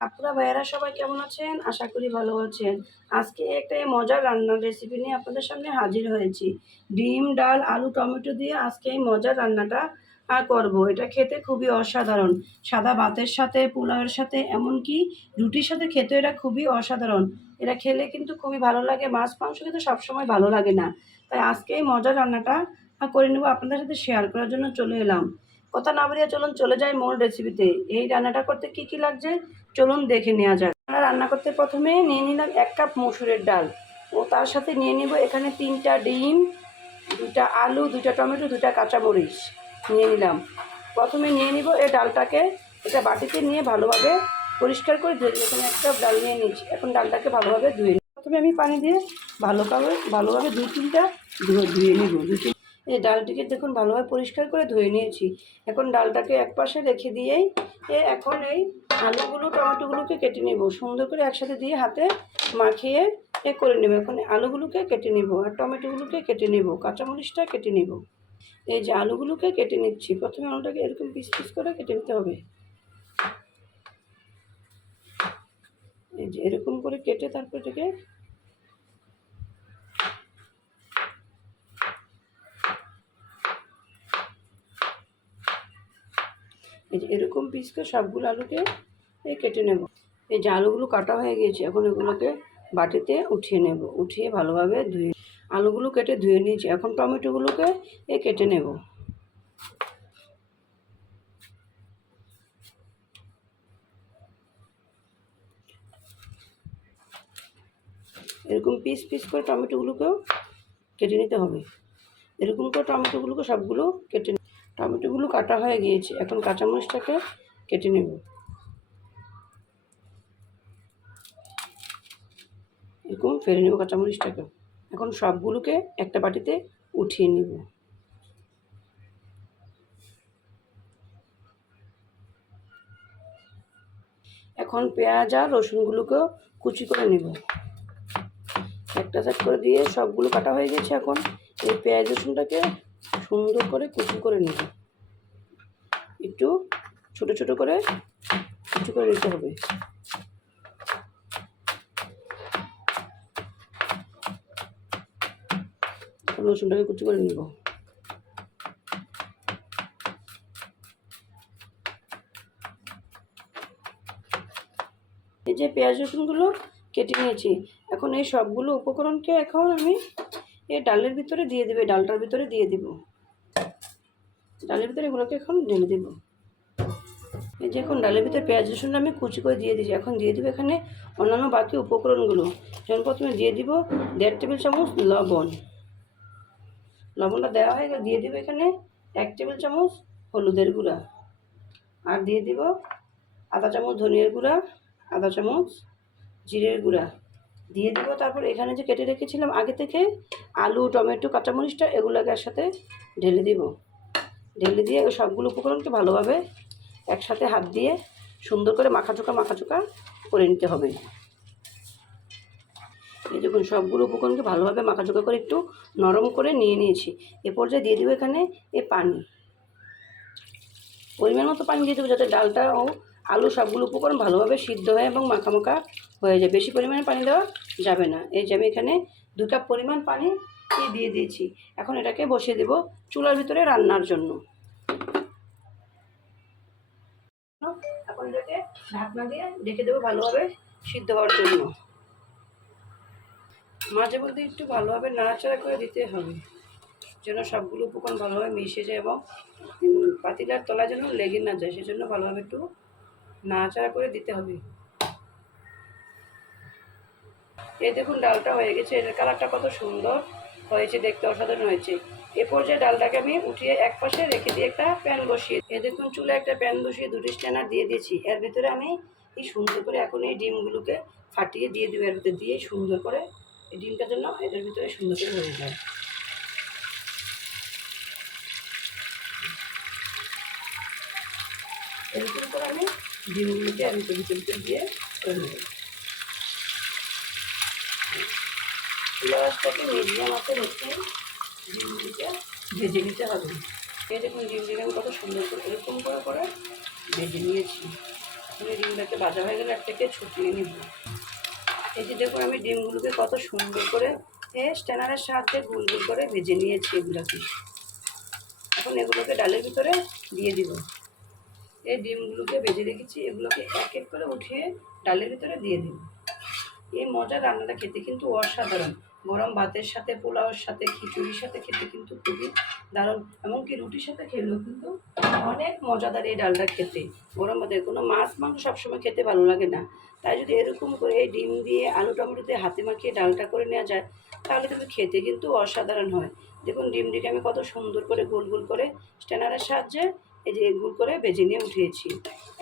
আপনারা ভাইয়েরা সবাই কেমন আছেন? আশা করি ভালো আছেন। আজকে একটা মজার রান্নার রেসিপি নিয়ে আপনাদের সামনে হাজির হয়েছি। ডিম, ডাল, আলু, টমেটো দিয়ে আজকে এই মজার রান্নাটা করব। এটা খেতে খুবই অসাধারণ। সাদা ভাতের সাথে, পোলাওয়ের সাথে এমনকি রুটির সাথে খেতেও এটা খুবই অসাধারণ। এটা খেলে কিন্তু খুবই ভালো লাগে। মাছ, মাংস কিন্তু সবসময় ভালো লাগে না। তাই আজকে এই মজার রান্নাটা করে নেব, আপনাদের সাথে শেয়ার করার জন্য চলে এলাম। কথা না বাড়িয়ে চলুন চলে যাই মূল রেসিপিতে। এই রান্নাটা করতে কি লাগছে চলুন দেখে নেওয়া যাক। রান্না করতে প্রথমে নিয়ে নিলাম 1 কাপ মসুরের ডাল ও তার সাথে নিয়ে নিব এখানে 3টা ডিম, 2টা আলু, 2টা টমেটো, 2টা কাঁচামরিচ নিয়ে নিলাম। প্রথমে নিয়ে নিব এই ডালটাকে, এটা বাটিতে নিয়ে ভালোভাবে পরিষ্কার করে ধুয়ে নিই। এখানে 1 কাপ ডাল নিয়ে নিচ্ছি। এখন ডালটাকে ভালোভাবে ধুয়ে নিই। প্রথমে আমি পানি দিয়ে ভালোভাবে 2-3টা ধুয়ে নিব। এই ডালটিকে দেখুন ভালোভাবে পরিষ্কার করে ধুয়ে নিয়েছি। এখন ডালটাকে একপাশে রেখে দিয়েই এখন এই আলুগুলো টমেটোগুলোকে কেটে নেব। সুন্দর করে একসাথে দিয়ে হাতে মাখিয়ে করে নেব। এখন আলুগুলোকে কেটে নেব আর টমেটোগুলোকে কেটে নেব, কাঁচামরিচটা কেটে নেব। এই যে আলুগুলোকে কেটে নিচ্ছি। প্রথমে আলুটাকে এরকম পিস পিস করে কেটে নিতে হবে। এই যে এরকম করে কেটে তারপর এটাকে এই যে এরকম পিস করে সবগুলো আলুকে কেটে নেব। এই যে আলুগুলো কাটা হয়ে গিয়েছে, এখন এগুলোকে বাটিতে উঠিয়ে নেব। উঠিয়ে ভালোভাবে ধুয়ে আলুগুলো কেটে ধুয়ে নিয়েছি। এখন টমেটোগুলোকে কেটে নেব। এরকম পিস পিস করে টমেটোগুলোকেও কেটে নিতে হবে। এরকম করে টমেটোগুলোকে সবগুলো কেটে টমেটোগুলো কাটা হয়ে গিয়েছে। এখন কাঁচামরিচটাকে কেটে নেব। এরকম ফেলে নেব কাঁচামরিচটাকে। এখন সবগুলোকে একটা বাটিতে উঠিয়ে নেব। এখন পেঁয়াজ আর রসুনগুলোকেও কুচি করে নেব। একটা সাইড করে দিয়ে সবগুলো কাটা হয়ে গেছে। এখন এই পেঁয়াজ রসুনটাকে সুন্দর করে কুচি করে নেব। একটু ছোট ছোট করে কুচি করে নিতে হবে। রসুনটাকে কুচি করে নেব। এই যে পেঁয়াজ রসুনগুলো কেটে নিয়েছি। এখন এই সবগুলো উপকরণকে এখন আমি এই ডালের ভিতরে দিয়ে দেবো। ডালটার ভিতরে দিয়ে দেব। ডালের ভিতরে এগুলোকে এখন ঢেলে দেব। এই যে এখন ডালের ভিতরে পেঁয়াজ রসুনটা আমি কুচি করে দিয়ে দিয়েছি। এখন দিয়ে দেবো এখানে অন্যান্য বাকি উপকরণগুলো। যেমন প্রথমে দিয়ে দিব 1.5 টেবিল চামচ লবণ। লবণটা দেওয়া হয়ে গেলে দিয়ে দেবো এখানে 1 টেবিল চামচ হলুদের গুঁড়া। আর দিয়ে দিব আধা চামচ ধনিয়ার গুঁড়া, আধা চামচ জিরের গুঁড়া দিয়ে দিব। তারপর এখানে যে কেটে রেখেছিলাম আগে থেকে আলু, টমেটো, কাঁচামরিচটা এগুলোকে একসাথে ঢেলে দিব। ঢেলে দিয়ে সবগুলো উপকরণকে ভালোভাবে একসাথে হাত দিয়ে সুন্দর করে মাখাচোকা করে নিতে হবে। এই দেখুন সবগুলো উপকরণকে ভালোভাবে মাখাচোকা করে একটু নরম করে নিয়ে নিয়েছি। এ পর্যায়ে দিয়ে দেবো এখানে পানি। পরিমাণ মতো পানি দিয়ে দেবো যাতে ডালটা ও আলু সবগুলো উপকরণ ভালোভাবে সিদ্ধ হয় এবং মাখা হয়ে যায়। বেশি পরিমাণে পানি দেওয়া যাবে না। এই যে আমি এখানে 2 কাপ পরিমাণ পানি দিয়ে দিয়েছি। এখন এটাকে বসিয়ে দেব চুলার ভিতরে রান্নার জন্য। এখন এটাকে ঢাকনা দিয়ে ঢেকে দেবো ভালোভাবে সিদ্ধ হওয়ার জন্য। মাঝে মধ্যে একটু ভালোভাবে নাড়াচাড়া করে দিতে হবে যেন সবগুলো উপকরণ ভালোভাবে মিশে যায় এবং পাতিলার তলা যেন লেগে না যায়, সেজন্য ভালোভাবে একটু নাড়াচাড়া করে দিতে হবে। এই দেখুন ডালটা হয়ে গেছে। এটার কালারটা কত সুন্দর হয়েছে, দেখতে অসাধারণ হয়েছে। এ পর্যায়ে ডালটাকে আমি উঠিয়ে এক পাশে রেখে দিয়ে একটা প্যান বসিয়ে দেখুন চুলে একটা প্যান বসিয়ে 2টি স্ট্যান্ডার দিয়ে দিয়েছি। এর ভিতরে আমি এই সুন্দর করে এখন এই ডিমগুলোকে ফাটিয়ে দিয়ে দেবো। এর ভিতরে দিয়ে সুন্দর করে এই ডিমটার জন্য এদের ভিতরে সুন্দর করে হয়ে যায়। এরকম করে আমি ডিমগুলোকে আমি ভিতরে দিয়ে করে নেব। পেঁয়াজটাকে মিডিয়াম আঁচে রেখে ডিমগুলিকে ভেজে নিতে হবে। এই দেখুন ডিমগুলি আমি কত সুন্দর করে এরকম করে ভেজে নিয়েছি। এই ডিমটাকে ভাজা হয়ে গেলে একটাকে ছুটিয়ে নিব। এই যে দেখুন আমি ডিমগুলোকে কত সুন্দর করে স্ট্যানারের সাহায্যে গোল গোল করে ভেজে নিয়েছি এগুলোকে। এখন এগুলোকে ডালের ভিতরে দিয়ে দিব। এই ডিমগুলোকে ভেজে রেখেছি, এগুলোকে এক এক করে উঠিয়ে ডালের ভিতরে দিয়ে দিব। এই মজার রান্নাটা খেতে কিন্তু অসাধারণ। গরম ভাতের সাথে, পোলাওর সাথে, খিচুড়ির সাথে খেতে কিন্তু খুবই দারুণ। এমনকি রুটির সাথে খেলেও কিন্তু অনেক মজাদার এই ডালটা খেতে। গরম ভাতের কোনো মাছ মাংস সবসময় খেতে ভালো লাগে না, তাই যদি এরকম করে এই ডিম দিয়ে আলু টমেটো দিয়ে হাতে মাখিয়ে ডালটা করে নেওয়া যায় তাহলে কিন্তু খেতে কিন্তু অসাধারণ হয়। দেখুন ডিমটিকে আমি কত সুন্দর করে গোল গোল করে স্ট্যানারের সাহায্যে এই যে গোল করে ভেজে নিয়ে উঠিয়েছি।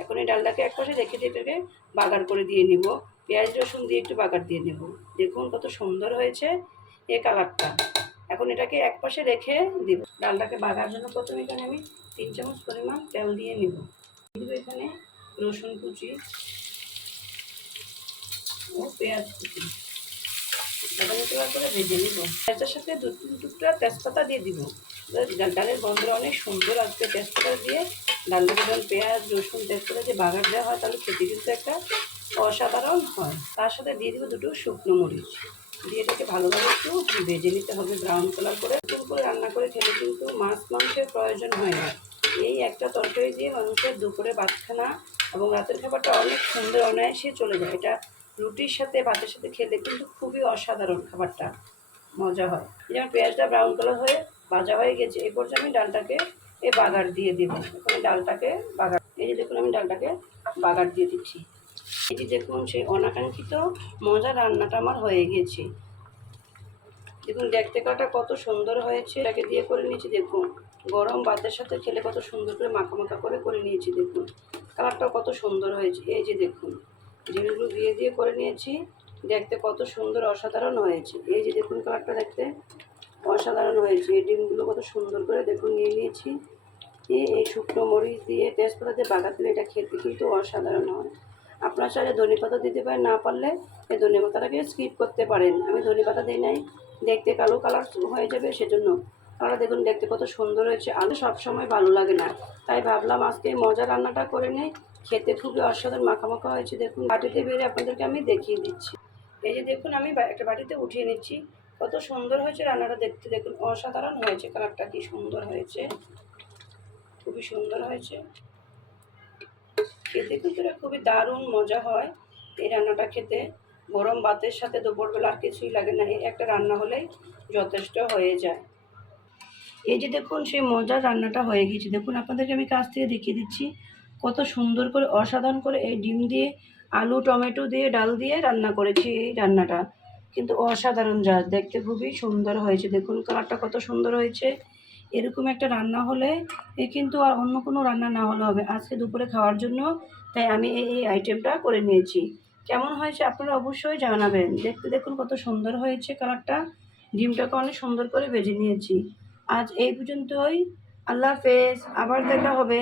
এখন এই ডালটাকে একপাশে রেখে দিয়ে এটাকে বাগার করে দিয়ে নিব। পেঁয়াজ রসুন দিয়ে একটু বাগার দিয়ে নেব। দেখুন কত সুন্দর হয়েছে এই কালারটা। এখন এটাকে একপাশে রেখে দিব। ডালটাকে বাগার জন্য প্রথমে এখানে আমি 3 চামচ পরিমাণ তেল দিয়ে নিব। দিব এখানে রসুন কুচি ও পেঁয়াজ কুচি, বাদামি কালার করে ভেজে নিব। পেঁয়াজের সাথে 2-3 টুকরা তেজপাতা দিয়ে দিব। ডালের গন্ধটা অনেক সুন্দর আসবে তেজপাতা দিয়ে। ডালটাকে যখন পেঁয়াজ রসুন তেজপাতা দিয়ে বাগার দেওয়া হয় তাহলে খেতে কিন্তু একটা অসাধারণ হয়। তার সাথে দিয়ে দিব 2টো শুকনো মরিচ, দিয়ে এটাকে ভালোভাবে একটু ভেজে নিতে হবে ব্রাউন কালার করে। এরকম করে রান্না করে খেলে কিন্তু মাছ মাংসের প্রয়োজন হয় না। এই একটা তরকারি দিয়ে মানুষের দুপুরে ভাতখানা এবং রাতের খাবারটা অনেক সুন্দর অনায়াসে চলে যায়। এটা রুটির সাথে ভাতের সাথে খেলে কিন্তু খুবই অসাধারণ খাবারটা মজা হয়। যেমন পেঁয়াজটা ব্রাউন কালার হয়ে ভাজা হয়ে গেছে, এই পর্যায়ে আমি ডালটাকে বাগার দিয়ে দেবো। এখন ডালটাকে বাগার, এই যে দেখুন আমি ডালটাকে বাগার দিয়ে দিচ্ছি। এই যে দেখুন সেই অনাকাঙ্ক্ষিত মজার রান্নাটা আমার হয়ে গেছে। দেখুন দেখতে কাটা কত সুন্দর হয়েছে। এটাকে দিয়ে করে নিয়েছি। দেখুন গরম ভাতের সাথে খেলে কত সুন্দর করে মাখা মাখা করে নিয়েছি। দেখুন কালারটাও কত সুন্দর হয়েছে। এই যে দেখুন জিনিসগুলো দিয়ে দিয়ে করে নিয়েছি, দেখতে কত সুন্দর অসাধারণ হয়েছে। এই যে দেখুন কালারটা দেখতে অসাধারণ হয়েছে। এই ডিমগুলো কত সুন্দর করে দেখুন নিয়ে নিয়েছি। এই শুকনো মরিচ দিয়ে তেজপাতা দিয়ে বাগার দিলে এটা খেতে কিন্তু অসাধারণ হয়। আপনার চাইলে ধনেপাতা দিতে পারেন, না পারলে এই ধনেপাতাটাকে স্কিপ করতে পারেন। আমি ধনেপাতা দিই নাই, দেখতে কালো কালার হয়ে যাবে সেজন্য। তাহলে দেখুন দেখতে কত সুন্দর হয়েছে। আলু সবসময় ভালো লাগে না, তাই ভাবলাম আজকে মজা রান্নাটা করে নেই। খেতে খুবই অসাধারণ মাখা হয়েছে। দেখুন বাটিতে বেড়ে আপনাদেরকে আমি দেখিয়ে দিচ্ছি। এই যে দেখুন আমি একটা বাটিতে উঠিয়ে নিচ্ছি। কত সুন্দর হয়েছে রান্নাটা দেখতে। দেখুন অসাধারণ হয়েছে, কালারটা কি সুন্দর হয়েছে, খুবই সুন্দর হয়েছে। খেতে কিন্তু এটা খুবই দারুণ মজা হয় এই রান্নাটা খেতে। গরম ভাতের সাথে দুপুরবেলা আর কিছুই লাগে না, এই একটা রান্না হলেই যথেষ্ট হয়ে যায়। এই যে দেখুন সেই মজার রান্নাটা হয়ে গেছে। দেখুন আপনাদেরকে আমি কাছ থেকে দেখিয়ে দিচ্ছি কত সুন্দর করে অসাধারণ করে এই ডিম দিয়ে আলু টমেটো দিয়ে ডাল দিয়ে রান্না করেছি। এই রান্নাটা কিন্তু অসাধারণ যা দেখতে খুবই সুন্দর হয়েছে। দেখুন কালারটা কত সুন্দর হয়েছে। এরকম একটা রান্না হলে কিন্তু আর অন্য কোনো রান্না না হলে হবে আজকে দুপুরে খাওয়ার জন্য। তাই আমি এই আইটেমটা করে নিয়েছি। কেমন হয়েছে আপনারা অবশ্যই জানাবেন। দেখতে দেখুন কত সুন্দর হয়েছে কালারটা। ডিমটাকে অনেক সুন্দর করে ভেজে নিয়েছি। আজ এই পর্যন্তই। আল্লাহ হাফেজ, আবার দেখা হবে।